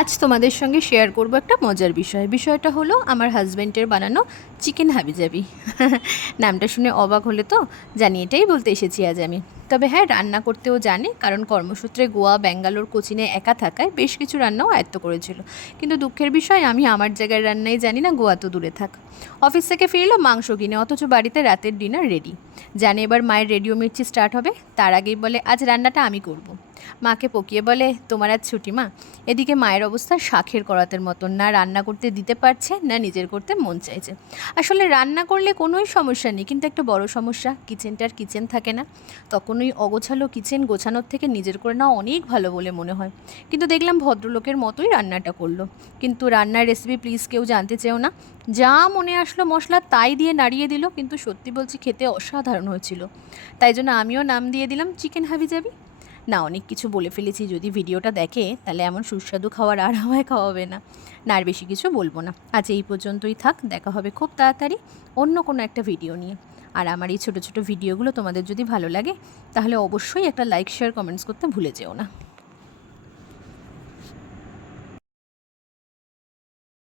আজ তোমাদের সঙ্গে শেয়ার করব একটা মজার বিষয়। বিষয়টা হলো আমার হাজব্যান্ডের বানানো চিকেন হাবিজাবি। নামটা শুনে অবাক হলে তো জানি, এটাই বলতে এসেছি আজ আমি। তবে হ্যাঁ, রান্না করতেও জানে, কারণ কর্মসূত্রে গোয়া, ব্যাঙ্গালোর, কোচিনে একা থাকায় বেশ কিছু রান্নাও আয়ত্ত করেছিল। কিন্তু দুঃখের বিষয়, আমি আমার জায়গায় রান্নাই জানি না, গোয়া তো দূরে থাক। অফিস থেকে ফিরলো মাংস কিনে, অথচ বাড়িতে রাতের ডিনার রেডি। জানে এবার মায়ের রেডিও মির্চি স্টার্ট হবে, তার আগেই বলে আজ রান্নাটা আমি করব। মাকে পকিয়ে বলে তোমার আজ ছুটি মা। এদিকে মায়ের অবস্থা শাঁখের করাতের মতন, না রান্না করতে দিতে পারছে, না নিজের করতে মন চাইছে। আসলে রান্না করলে কোনোই সমস্যা নেই, কিন্তু একটা বড় সমস্যা, কিচেনটার কিচেন থাকে না। তখন ওই অগোছালো কিচেন গোছানোর থেকে নিজের করে নেওয়া অনেক ভালো বলে মনে হয়। কিন্তু দেখলাম ভদ্রলোকের মতোই রান্নাটা করলো। কিন্তু রান্নার রেসিপি প্লিজ কেউ জানতে চেও না। যা মনে আসলো মশলা তাই দিয়ে নাড়িয়ে দিল, কিন্তু সত্যি বলছি খেতে অসাধারণ হয়েছিল। তাই জন্য আমিও নাম দিয়ে দিলাম চিকেন হাবিজাবি। না, অনেক কিছু বলে ফেলেছি, যদি ভিডিওটা দেখে তাহলে এমন সুস্বাদু খাবার আর আমায় খাওয়াবে না। না, আর বেশি কিছু বলবো না, আজ এই পর্যন্তই থাক। দেখা হবে খুব তাড়াতাড়ি অন্য কোনো একটা ভিডিও নিয়ে। আর আমার এই ছোটো ছোটো ভিডিওগুলো তোমাদের যদি ভালো লাগে তাহলে অবশ্যই একটা লাইক, শেয়ার, কমেন্টস করতে ভুলে যেও না।